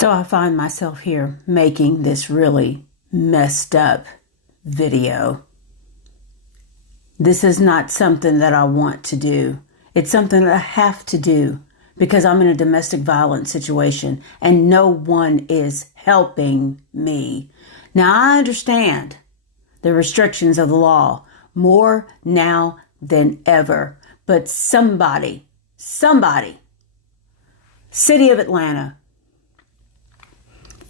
So I find myself here making this really messed up video. This is not something that I want to do. It's something that I have to do because I'm in a domestic violence situation and no one is helping me. Now I understand the restrictions of the law more now than ever, but somebody, City of Atlanta,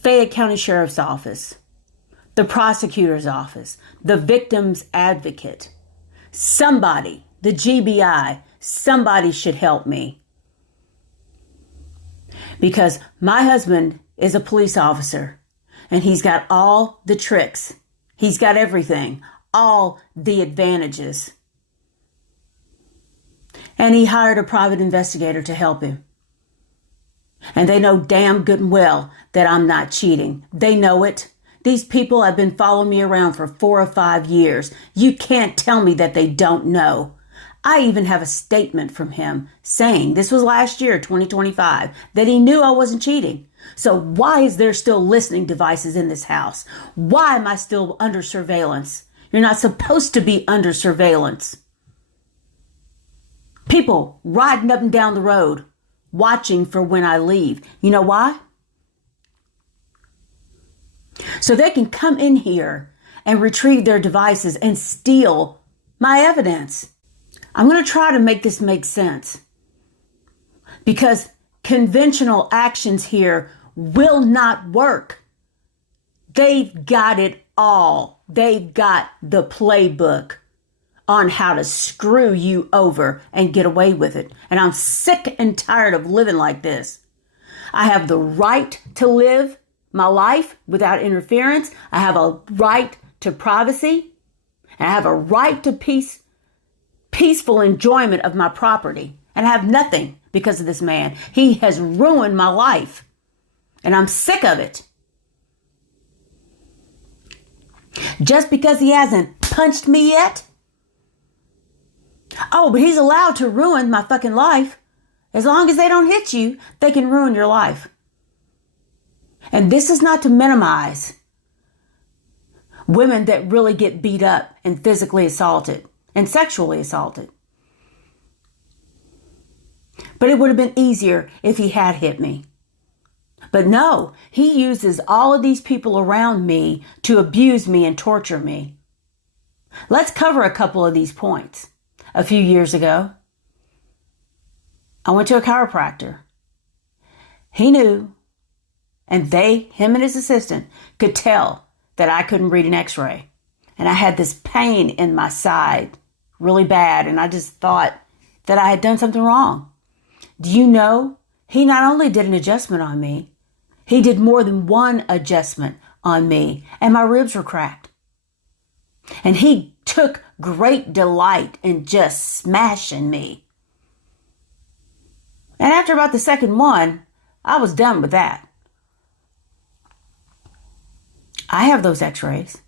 Fayette County Sheriff's Office, the prosecutor's office, the victim's advocate, somebody, the GBI, somebody should help me. Because my husband is a police officer and he's got all the tricks. He's got everything, all the advantages. And he hired a private investigator to help him. And they know damn good and well that I'm not cheating. They know it. These people have been following me around for 4 or 5 years. You can't tell me that they don't know. I even have a statement from him saying, this was last year, 2025, that he knew I wasn't cheating. So why is there still listening devices in this house? Why am I still under surveillance? You're not supposed to be under surveillance. People riding up and down the road, watching for when I leave. You know why? So they can come in here and retrieve their devices and steal my evidence. I'm going to try to make this make sense because conventional actions here will not work. They've got it all. They've got the playbook on how to screw you over and get away with it. And I'm sick and tired of living like this. I have the right to live my life without interference. I have a right to privacy. And I have a right to peaceful enjoyment of my property. And I have nothing because of this man. He has ruined my life. And I'm sick of it. Just because he hasn't punched me yet? Oh, but he's allowed to ruin my fucking life. As long as they don't hit you, they can ruin your life. And this is not to minimize women that really get beat up and physically assaulted and sexually assaulted. But it would have been easier if he had hit me. But no, he uses all of these people around me to abuse me and torture me. Let's cover a couple of these points. A few years ago, I went to a chiropractor. He knew, and him and his assistant, could tell that I couldn't read an x-ray. And I had this pain in my side, really bad, and I just thought that I had done something wrong. Do you know, he not only did an adjustment on me, he did more than one adjustment on me, and my ribs were cracked. And he took great delight in just smashing me. And after about the second one, I was done with that. I have those x-rays.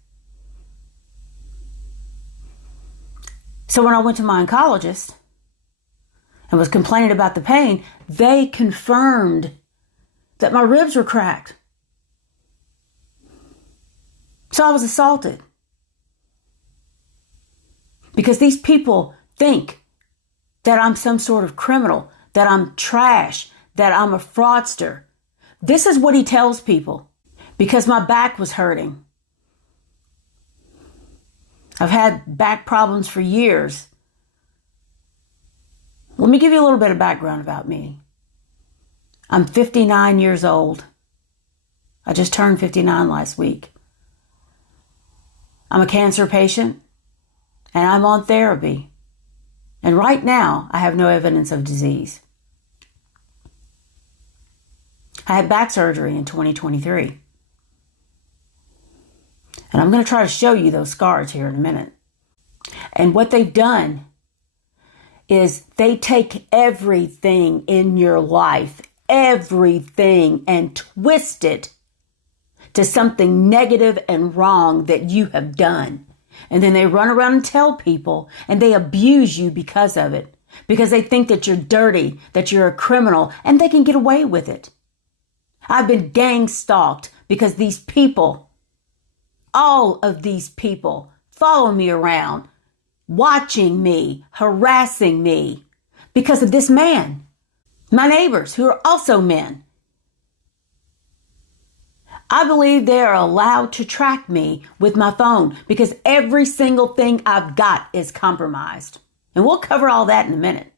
So when I went to my oncologist and was complaining about the pain, they confirmed that my ribs were cracked. So I was assaulted. Because these people think that I'm some sort of criminal, that I'm trash, that I'm a fraudster. This is what he tells people because my back was hurting. I've had back problems for years. Let me give you a little bit of background about me. I'm 59 years old. I just turned 59 last week. I'm a cancer patient. And I'm on therapy. And right now, I have no evidence of disease. I had back surgery in 2023. And I'm going to try to show you those scars here in a minute. And what they've done is they take everything in your life, everything, and twist it to something negative and wrong that you have done. And then they run around and tell people, and they abuse you because of it. Because they think that you're dirty, that you're a criminal, and they can get away with it. I've been gang stalked because these people, all of these people, follow me around, watching me, harassing me because of this man. My neighbors, who are also men. I believe they are allowed to track me with my phone because every single thing I've got is compromised. And we'll cover all that in a minute.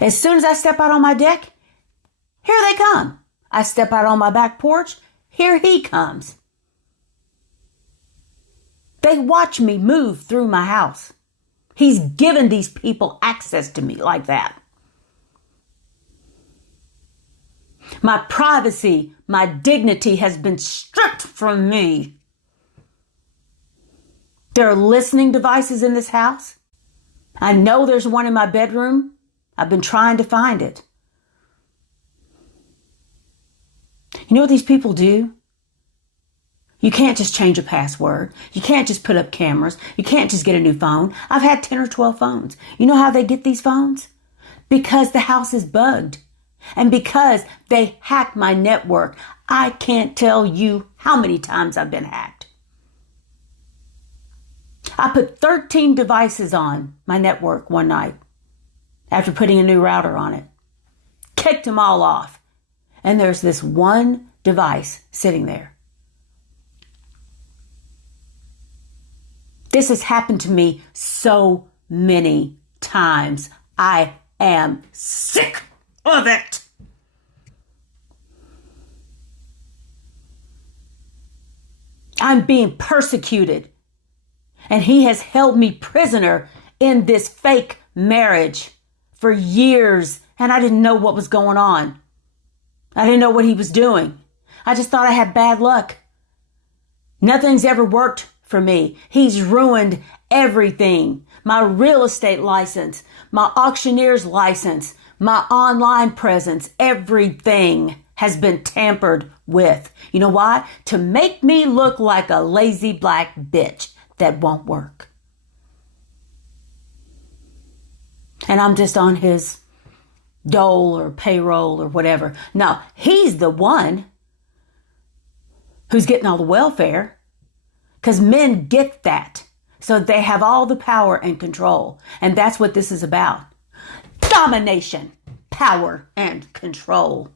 As soon as I step out on my deck, here they come. I step out on my back porch, here he comes. They watch me move through my house. He's given these people access to me like that. My privacy, my dignity has been stripped from me. There are listening devices in this house. I know there's one in my bedroom. I've been trying to find it. You know what these people do? You can't just change a password. You can't just put up cameras. You can't just get a new phone. I've had 10 or 12 phones. You know how they get these phones? Because the house is bugged. And because they hacked my network. I can't tell you how many times I've been hacked. I put 13 devices on my network one night after putting a new router on it. Kicked them all off. And there's this one device sitting there. This has happened to me so many times. I am sick of it. I'm being persecuted. And he has held me prisoner in this fake marriage for years. And I didn't know what was going on. I didn't know what he was doing. I just thought I had bad luck. Nothing's ever worked for me. He's ruined everything. My real estate license, my auctioneer's license, my online presence, everything has been tampered with. You know why? To make me look like a lazy black bitch that won't work. And I'm just on his dole or payroll or whatever. No, he's the one who's getting all the welfare. Because men get that. So they have all the power and control. And that's what this is about. Domination, power, and control.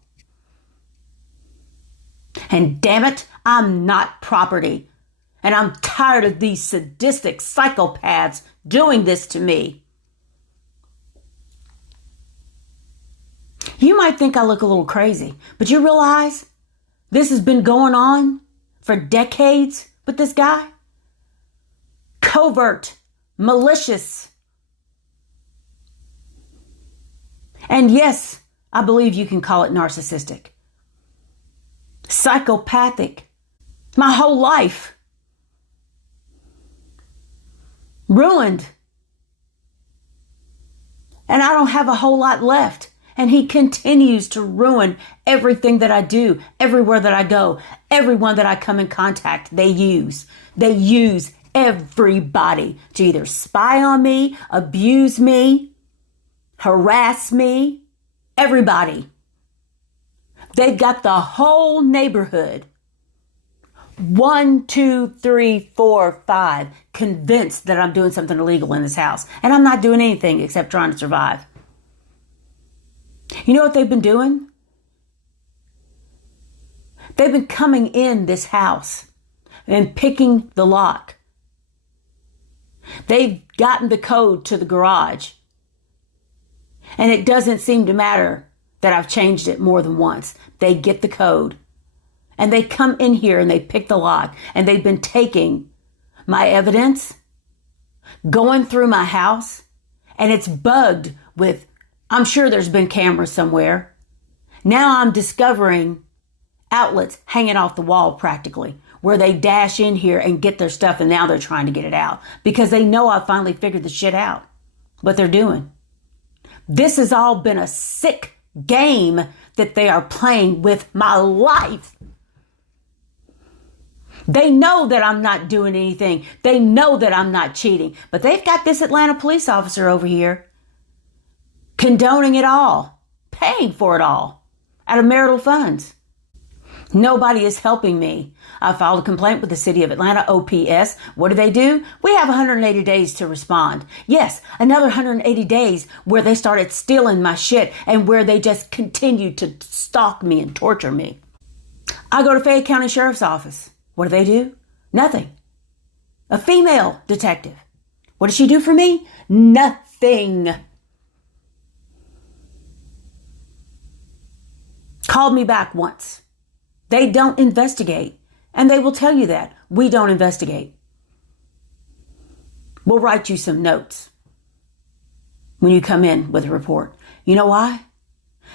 And damn it, I'm not property. And I'm tired of these sadistic psychopaths doing this to me. You might think I look a little crazy, but you realize this has been going on for decades with this guy? Covert, malicious. And yes, I believe you can call it narcissistic. Psychopathic. My whole life. Ruined. And I don't have a whole lot left. And he continues to ruin everything that I do, everywhere that I go, everyone that I come in contact, they use. They use everybody to either spy on me, abuse me, harass me, everybody. They've got the whole neighborhood, 1, 2, 3, 4, 5, convinced that I'm doing something illegal in this house. And I'm not doing anything except trying to survive. You know what they've been doing? They've been coming in this house and picking the lock. They've gotten the code to the garage. And it doesn't seem to matter that I've changed it more than once. They get the code. And they come in here and they pick the lock. And they've been taking my evidence, going through my house, and it's bugged with, I'm sure there's been cameras somewhere. Now I'm discovering outlets hanging off the wall practically, where they dash in here and get their stuff, and now they're trying to get it out because they know I finally figured the shit out, what they're doing. This has all been a sick game that they are playing with my life. They know that I'm not doing anything. They know that I'm not cheating, but they've got this Atlanta police officer over here condoning it all, paying for it all. out of marital funds. Nobody is helping me. I filed a complaint with the City of Atlanta, OPS. What do? We have 180 days to respond. Yes, another 180 days where they started stealing my shit and where they just continued to stalk me and torture me. I go to Fayette County Sheriff's Office. What do? Nothing. A female detective. What does she do for me? Nothing. Called me back once. They don't investigate. And they will tell you that. We don't investigate. We'll write you some notes when you come in with a report. You know why?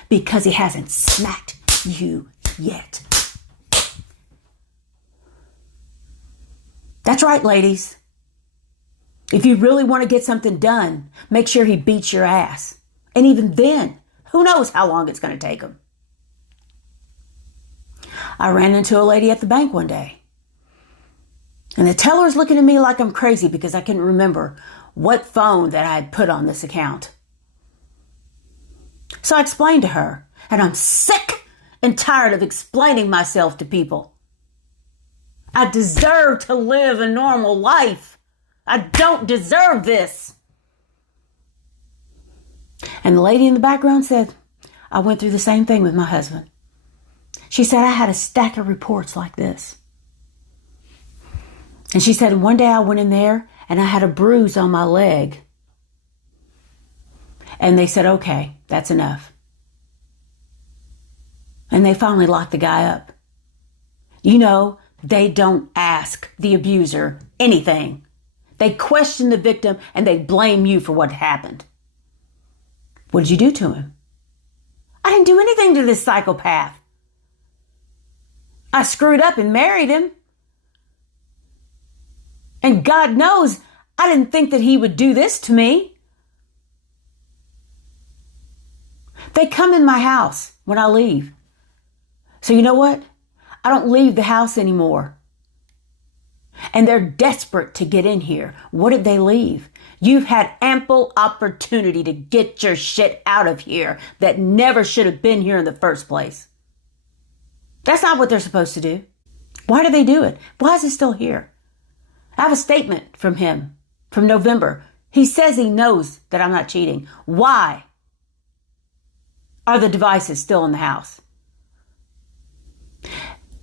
Because he hasn't smacked you yet. That's right, ladies. If you really want to get something done, make sure he beats your ass. And even then, who knows how long it's going to take him. I ran into a lady at the bank one day. And the teller's looking at me like I'm crazy because I couldn't remember what phone that I had put on this account. So I explained to her, and I'm sick and tired of explaining myself to people. I deserve to live a normal life. I don't deserve this. And the lady in the background said, I went through the same thing with my husband. She said, I had a stack of reports like this. And she said, one day I went in there and I had a bruise on my leg. And they said, okay, that's enough. And they finally locked the guy up. You know, they don't ask the abuser anything. They question the victim and they blame you for what happened. What did you do to him? I didn't do anything to this psychopath. I screwed up and married him. And God knows, I didn't think that he would do this to me. They come in my house when I leave. So you know what? I don't leave the house anymore. And they're desperate to get in here. What did they leave? You've had ample opportunity to get your shit out of here that never should have been here in the first place. That's not what they're supposed to do. Why do they do it? Why is it still here? I have a statement from him from November. He says he knows that I'm not cheating. Why are the devices still in the house?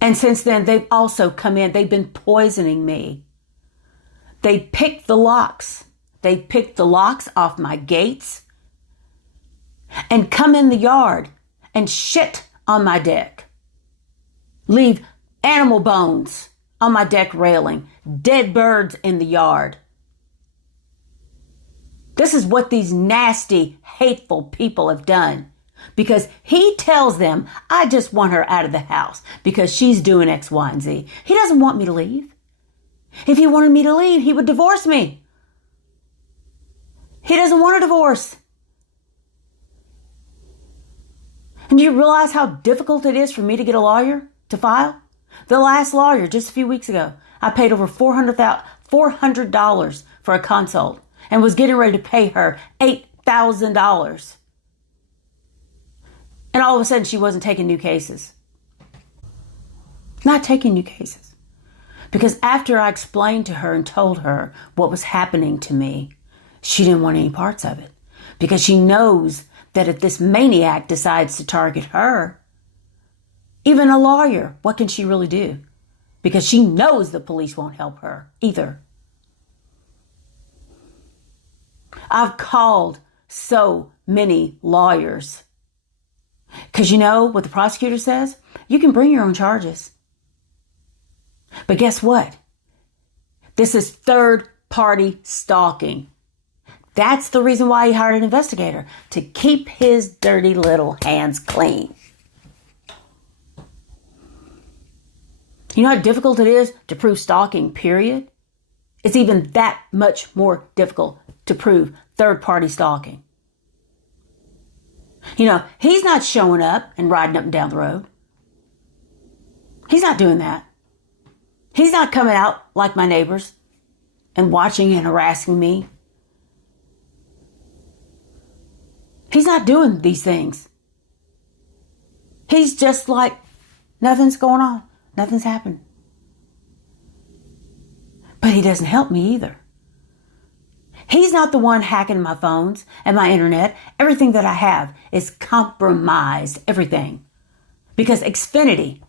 And since then, they've also come in. They've been poisoning me. They picked the locks. They picked the locks off my gates and come in the yard and shit on my deck. Leave animal bones on my deck railing, dead birds in the yard. This is what these nasty, hateful people have done. Because he tells them, I just want her out of the house because she's doing X, Y, and Z. He doesn't want me to leave. If he wanted me to leave, he would divorce me. He doesn't want a divorce. And do you realize how difficult it is for me to get a lawyer to file? The last lawyer, just a few weeks ago, I paid over $400 for a consult and was getting ready to pay her $8,000. And all of a sudden, she wasn't taking new cases. Not taking new cases. Because after I explained to her and told her what was happening to me, she didn't want any parts of it. Because she knows that if this maniac decides to target her, even a lawyer, what can she really do? Because she knows the police won't help her either. I've called so many lawyers. Because you know what the prosecutor says? You can bring your own charges. But guess what? This is third-party stalking. That's the reason why he hired an investigator, to keep his dirty little hands clean. You know how difficult it is to prove stalking, period? It's even that much more difficult to prove third-party stalking. You know, he's not showing up and riding up and down the road. He's not doing that. He's not coming out like my neighbors and watching and harassing me. He's not doing these things. He's just like, nothing's going on. Nothing's happened. But he doesn't help me either. He's not the one hacking my phones and my internet. Everything that I have is compromised. Everything. Because Xfinity,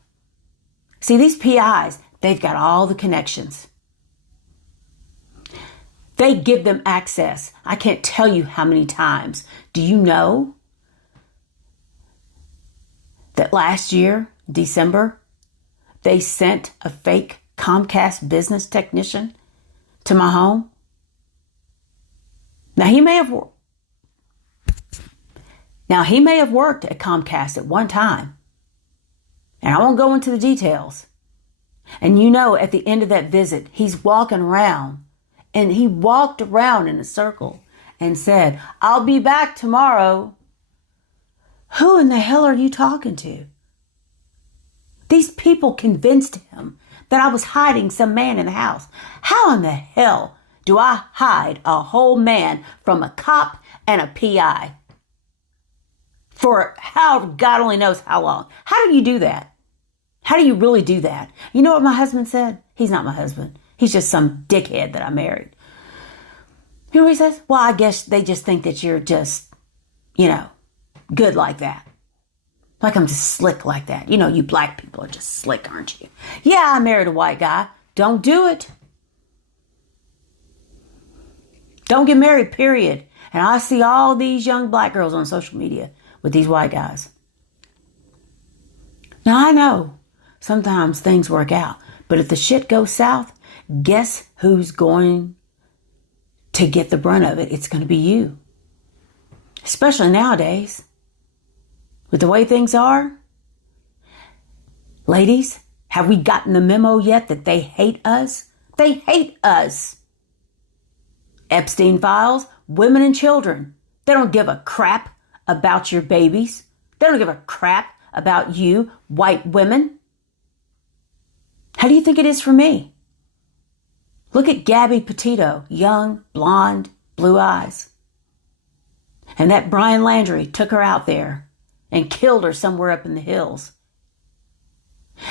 see, these PIs, they've got all the connections. They give them access. I can't tell you how many times. Do you know that last year, December, they sent a fake Comcast business technician to my home? Now, he may have worked at Comcast at one time. And I won't go into the details. And you know, at the end of that visit, he's walking around. And he walked around in a circle and said, I'll be back tomorrow. Who in the hell are you talking to? These people convinced him that I was hiding some man in the house. How in the hell do I hide a whole man from a cop and a PI? For how God only knows how long. How do you do that? How do you really do that? You know what my husband said? He's not my husband. He's just some dickhead that I married. You know what he says? Well, I guess they just think that you're just, good like that. Like I'm just slick like that. You know, you black people are just slick, aren't you? Yeah, I married a white guy. Don't do it. Don't get married, period. And I see all these young black girls on social media with these white guys. Now, I know sometimes things work out. But if the shit goes south, guess who's going to get the brunt of it? It's going to be you. Especially nowadays. With the way things are. Ladies, have we gotten the memo yet that they hate us? They hate us. Epstein files, women and children. They don't give a crap about your babies. They don't give a crap about you, white women. How do you think it is for me? Look at Gabby Petito, young, blonde, blue eyes. And that Brian Landry took her out there and killed her somewhere up in the hills.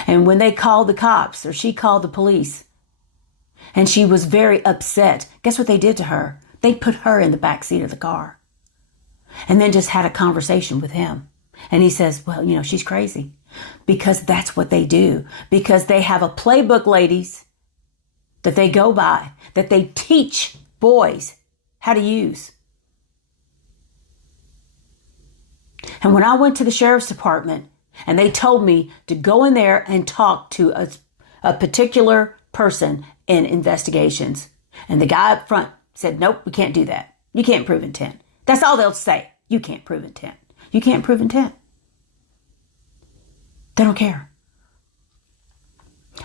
And when they called the cops, or she called the police, and she was very upset, guess what they did to her? They put her in the back seat of the car. And then just had a conversation with him. And he says, well, she's crazy. Because that's what they do. Because they have a playbook, ladies, that they go by, that they teach boys how to use. And when I went to the sheriff's department and they told me to go in there and talk to a particular person in investigations, and the guy up front said, nope, we can't do that. You can't prove intent. That's all they'll say. You can't prove intent. You can't prove intent. They don't care.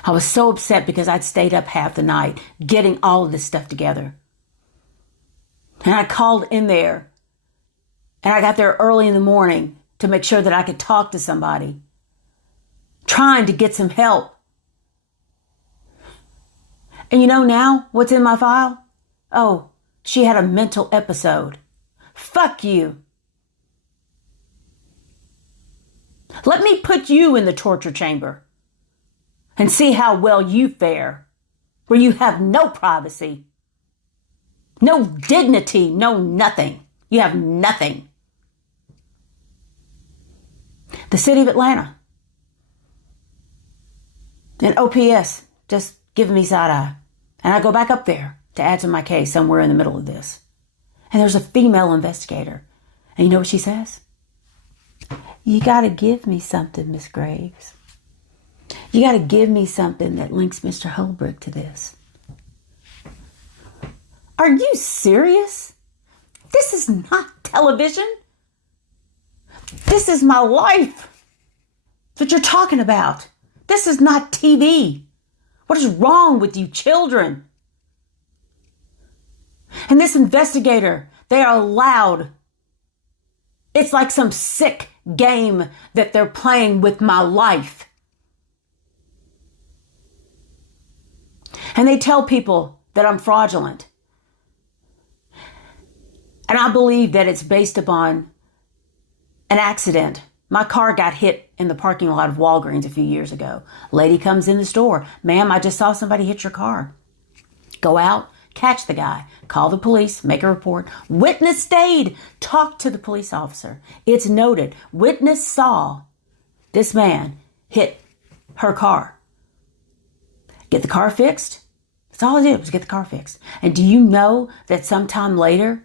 I was so upset because I'd stayed up half the night getting all of this stuff together. And I called in there. And I got there early in the morning to make sure that I could talk to somebody. Trying to get some help. And you know now what's in my file? Oh, she had a mental episode. Fuck you. Let me put you in the torture chamber and see how well you fare, where you have no privacy, no dignity, no nothing. You have nothing. The city of Atlanta and OPS just giving me side eye. And I go back up there to add to my case somewhere in the middle of this. And there's a female investigator. And you know what she says? You got to give me something, Miss Graves. You got to give me something that links Mr. Holbrook to this. Are you serious? This is not television. This is my life that you're talking about. This is not TV. What is wrong with you children? And this investigator, they are allowed. It's like some sick game that they're playing with my life. And they tell people that I'm fraudulent. And I believe that it's based upon an accident My car got hit in the parking lot of Walgreens a few years ago. Lady comes in the store. Ma'am, I just saw somebody hit your car. Go out, catch the guy, call the police, make a report. Witness stayed. Talk to the police officer. It's noted. Witness saw this man hit her car. Get the car fixed. That's all I did was get the car fixed. And do you know that sometime later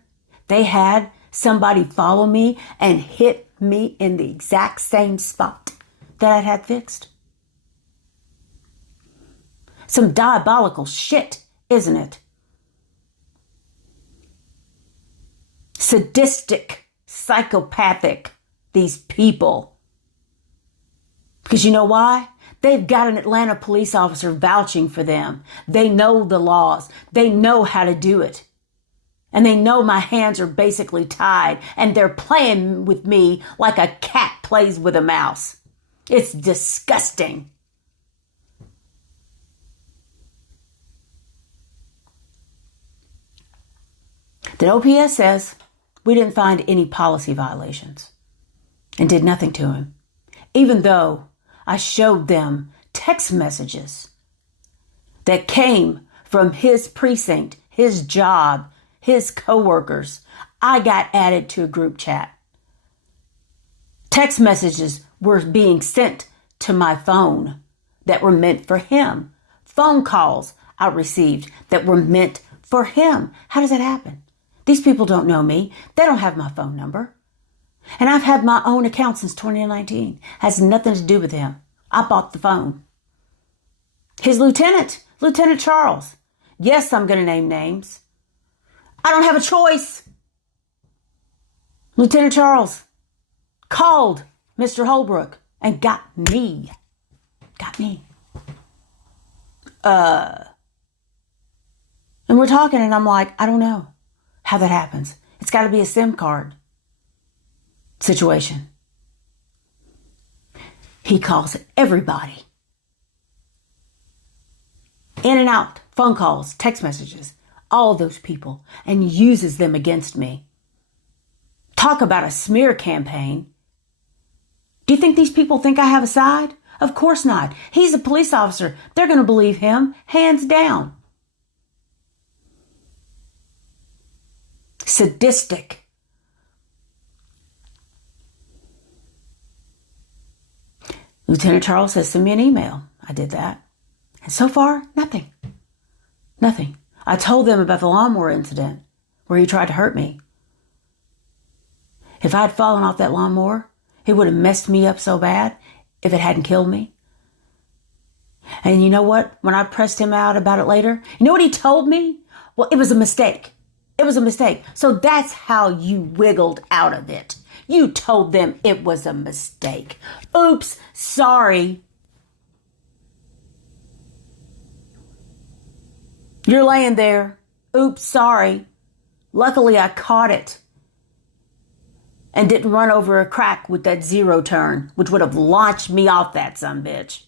they had somebody follow me and hit me in the exact same spot that I had fixed? Some diabolical shit, isn't it? Sadistic, psychopathic, these people. Because you know why? They've got an Atlanta police officer vouching for them. They know the laws. They know how to do it. And they know my hands are basically tied, and they're playing with me like a cat plays with a mouse. It's disgusting. The OPS says we didn't find any policy violations and did nothing to him, even though I showed them text messages that came from his precinct, his job, his coworkers. I got added to a group chat. Text messages were being sent to my phone that were meant for him. Phone calls I received that were meant for him. How does that happen? These people don't know me. They don't have my phone number. And I've had my own account since 2019. Has nothing to do with him. I bought the phone. His lieutenant, Lieutenant Charles. Yes, I'm going to name names. I don't have a choice. Lieutenant Charles called Mr. Holbrook and got me. Got me. And we're talking and I'm like, I don't know how that happens. It's got to be a SIM card situation. He calls everybody. In and out, phone calls, text messages, all those people, and uses them against me. Talk about a smear campaign. Do you think these people think I have a side? Of course not. He's a police officer. They're going to believe him, hands down. Sadistic. Lieutenant Charles says, send me an email. I did that. And so far, nothing. Nothing. I told them about the lawnmower incident where he tried to hurt me. If I had fallen off that lawnmower, it would have messed me up so bad if it hadn't killed me. And you know what? When I pressed him out about it later, you know what he told me? Well, it was a mistake. It was a mistake. So that's how you wiggled out of it. You told them it was a mistake. Oops, sorry. You're laying there. Oops, sorry. Luckily, I caught it and didn't run over a crack with that zero turn, which would have launched me off that sumbitch.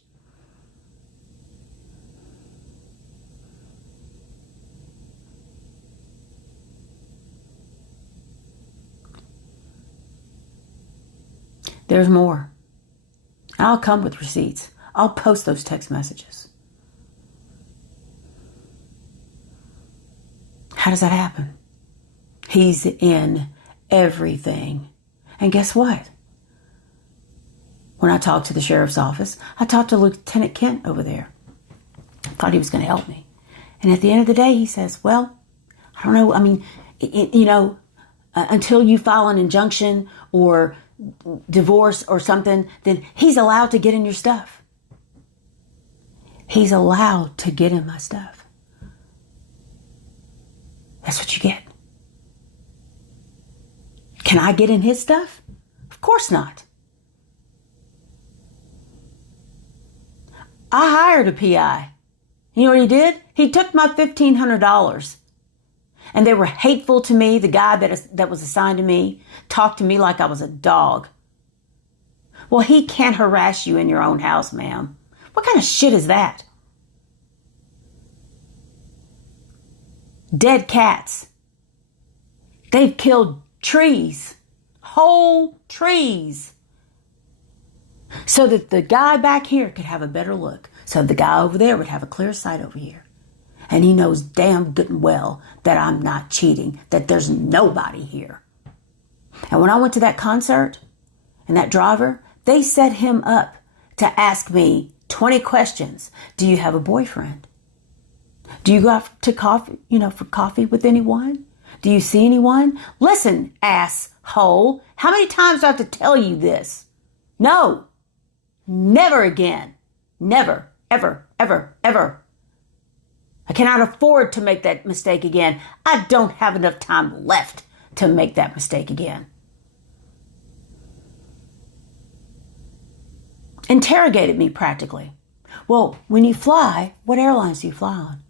There's more. I'll come with receipts. I'll post those text messages. How does that happen? He's in everything. And guess what? When I talked to the sheriff's office, I talked to Lieutenant Kent over there. I thought he was going to help me. And at the end of the day, he says, well, I don't know. I mean, until you file an injunction or divorce or something, then he's allowed to get in your stuff. He's allowed to get in my stuff. That's what you get. Can I get in his stuff? Of course not. I hired a PI. You know what he did? He took my $1,500. And they were hateful to me. The guy that was assigned to me talked to me like I was a dog. Well, he can't harass you in your own house, ma'am. What kind of shit is that? Dead cats. They've killed trees. Whole trees. so that the guy back here could have a better look. So the guy over there would have a clear sight over here. And he knows damn good and well that I'm not cheating, that there's nobody here. And when I went to that concert, and that driver, they set him up to ask me 20 questions. Do you have a boyfriend? Do you go out to coffee, for coffee with anyone? Do you see anyone? Listen, asshole, how many times do I have to tell you this? No, never again. Never, ever, ever, ever. I cannot afford to make that mistake again. I don't have enough time left to make that mistake again. Interrogated me practically. Well, when you fly, what airlines do you fly on?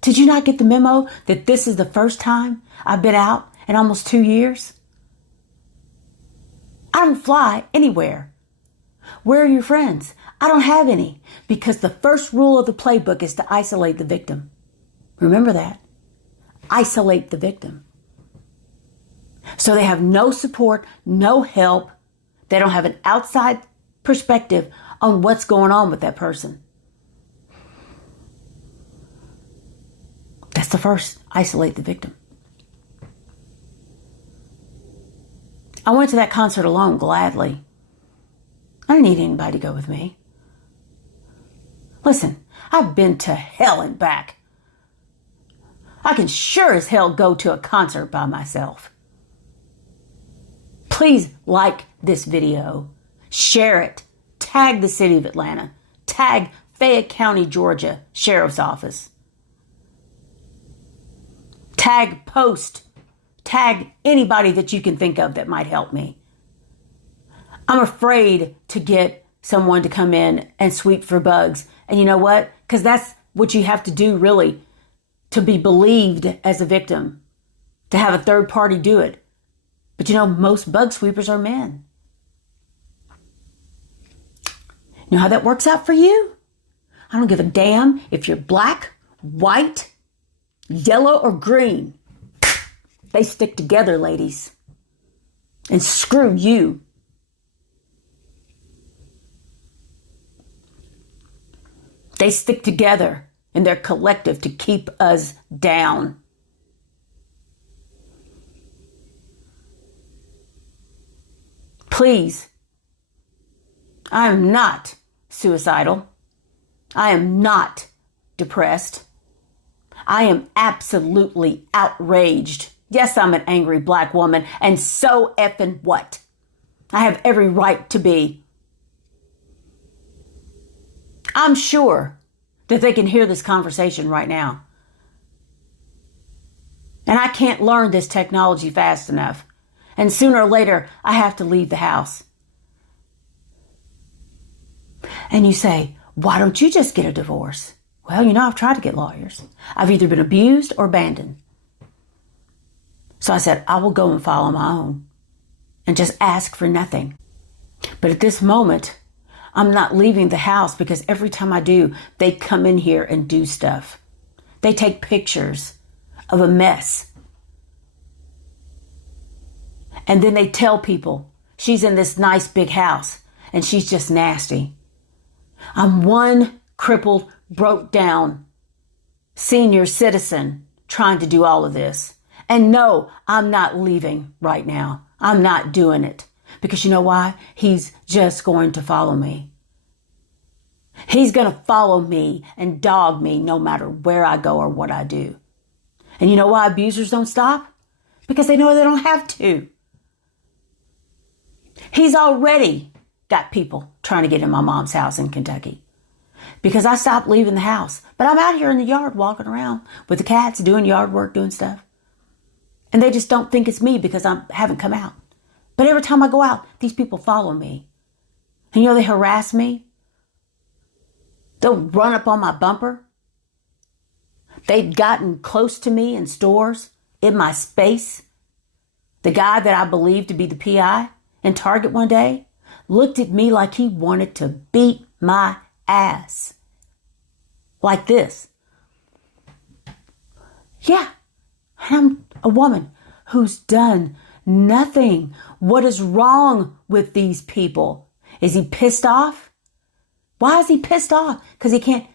Did you not get the memo that this is the first time I've been out in almost 2 years? I don't fly anywhere. Where are your friends? I don't have any, because the first rule of the playbook is to isolate the victim. Remember that. Isolate the victim. So they have no support, no help. They don't have an outside perspective on what's going on with that person. That's the first. Isolate the victim. I went to that concert alone gladly. I didn't need anybody to go with me. Listen, I've been to hell and back. I can sure as hell go to a concert by myself. Please like this video, share it, tag the city of Atlanta, tag Fayette County, Georgia Sheriff's Office, tag Post, tag anybody that you can think of that might help me. I'm afraid to get someone to come in and sweep for bugs. And you know what? Because that's what you have to do, really, to be believed as a victim, to have a third party do it. But most bug sweepers are men. You know how that works out for you? I don't give a damn if you're black, white, yellow, or green. They stick together, ladies. And screw you. They stick together in their collective to keep us down. Please, I am not suicidal. I am not depressed. I am absolutely outraged. Yes, I'm an angry black woman, and so effing what? I have every right to be. I'm sure that they can hear this conversation right now. And I can't learn this technology fast enough. And sooner or later, I have to leave the house. And you say, why don't you just get a divorce? Well, I've tried to get lawyers. I've either been abused or abandoned. So I said, I will go and file on my own and just ask for nothing. But at this moment, I'm not leaving the house, because every time I do, they come in here and do stuff. They take pictures of a mess. And then they tell people she's in this nice big house and she's just nasty. I'm one crippled, broke down senior citizen trying to do all of this. And no, I'm not leaving right now. I'm not doing it. Because you know why? He's just going to follow me. He's going to follow me and dog me no matter where I go or what I do. And you know why abusers don't stop? Because they know they don't have to. He's already got people trying to get in my mom's house in Kentucky. Because I stopped leaving the house. But I'm out here in the yard walking around with the cats, doing yard work, doing stuff. And they just don't think it's me because I haven't come out. But every time I go out, these people follow me. And they harass me. They'll run up on my bumper. They'd gotten close to me in stores, in my space. The guy that I believed to be the PI in Target one day looked at me like he wanted to beat my ass. Like this. Yeah, and I'm a woman who's done nothing. What is wrong with these people? Is he pissed off? Why is he pissed off? Because he can't.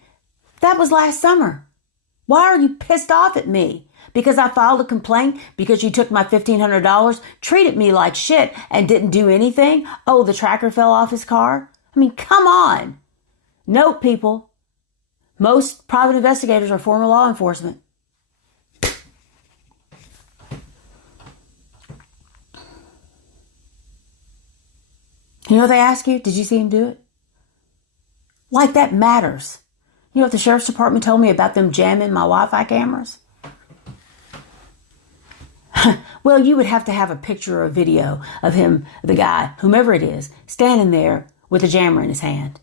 That was last summer. Why are you pissed off at me? Because I filed a complaint? Because you took my $1,500, treated me like shit, and didn't do anything? Oh, the tracker fell off his car? I mean, come on. Note, people. Most private investigators are former law enforcement. You know what they ask you? Did you see him do it? Like that matters. You know what the sheriff's department told me about them jamming my Wi-Fi cameras? Well, you would have to have a picture or a video of him, the guy, whomever it is, standing there with a jammer in his hand.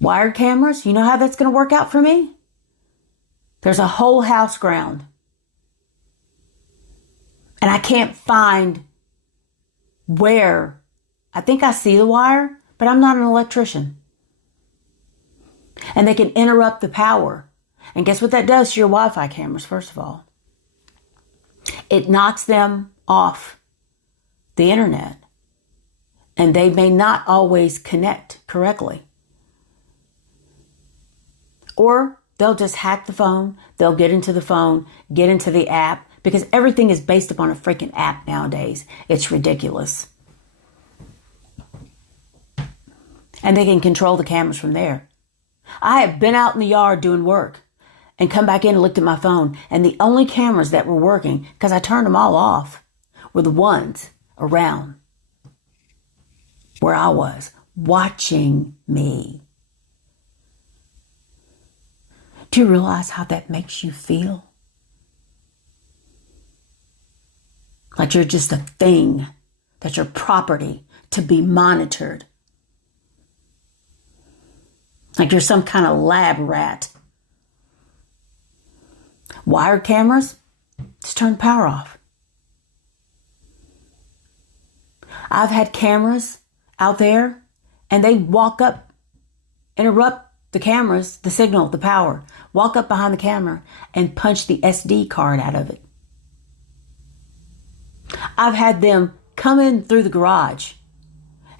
Wired cameras, you know how that's going to work out for me? There's a whole house ground. And I can't find where. I think I see the wire, but I'm not an electrician. And they can interrupt the power. And guess what that does to your Wi-Fi cameras, first of all? It knocks them off the internet. And they may not always connect correctly. Or they'll just hack the phone. They'll get into the phone, get into the app, because everything is based upon a freaking app nowadays. It's ridiculous. And they can control the cameras from there. I have been out in the yard doing work and come back in and looked at my phone, and the only cameras that were working, because I turned them all off, were the ones around where I was, watching me. Do you realize how that makes you feel? Like you're just a thing, that you're property to be monitored. Like you're some kind of lab rat. Wired cameras, just turn the power off. I've had cameras out there and they walk up, interrupt the cameras, the signal, the power, walk up behind the camera and punch the SD card out of it. I've had them come in through the garage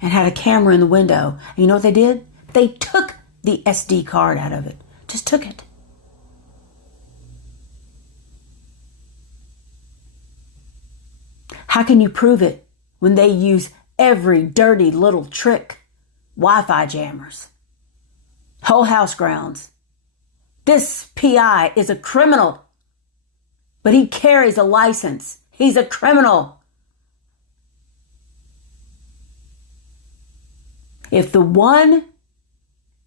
and had a camera in the window. And you know what they did? They took the SD card out of it. Just took it. How can you prove it when they use every dirty little trick? Wi-Fi jammers. Whole house grounds. This PI is a criminal, but he carries a license. He's a criminal. If the one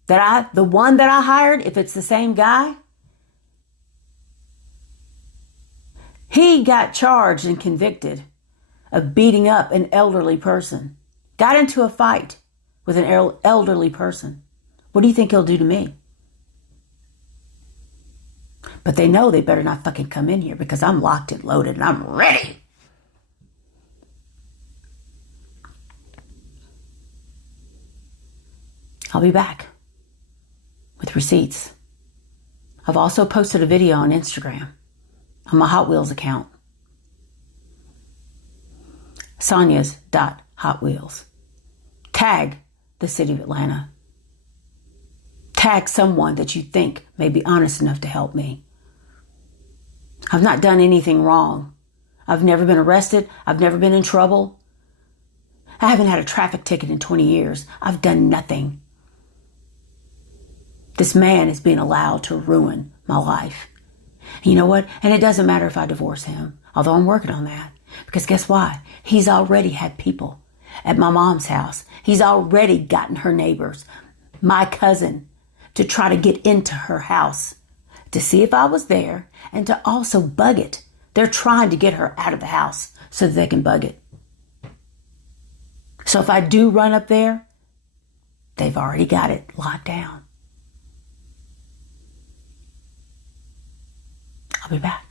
that I hired, if it's the same guy, he got charged and convicted of beating up an elderly person. Got into a fight with an elderly person. What do you think he'll do to me? But they know they better not fucking come in here because I'm locked and loaded and I'm ready. I'll be back with receipts. I've also posted a video on Instagram on my Hot Wheels account. Sonya's.hotwheels. Tag the city of Atlanta. Tag someone that you think may be honest enough to help me. I've not done anything wrong. I've never been arrested. I've never been in trouble. I haven't had a traffic ticket in 20 years. I've done nothing. This man is being allowed to ruin my life. You know what? And it doesn't matter if I divorce him, although I'm working on that. Because guess what? He's already had people at my mom's house. He's already gotten her neighbors, my cousin, to try to get into her house to see if I was there and to also bug it. They're trying to get her out of the house so that they can bug it. So if I do run up there, they've already got it locked down. I'll be back.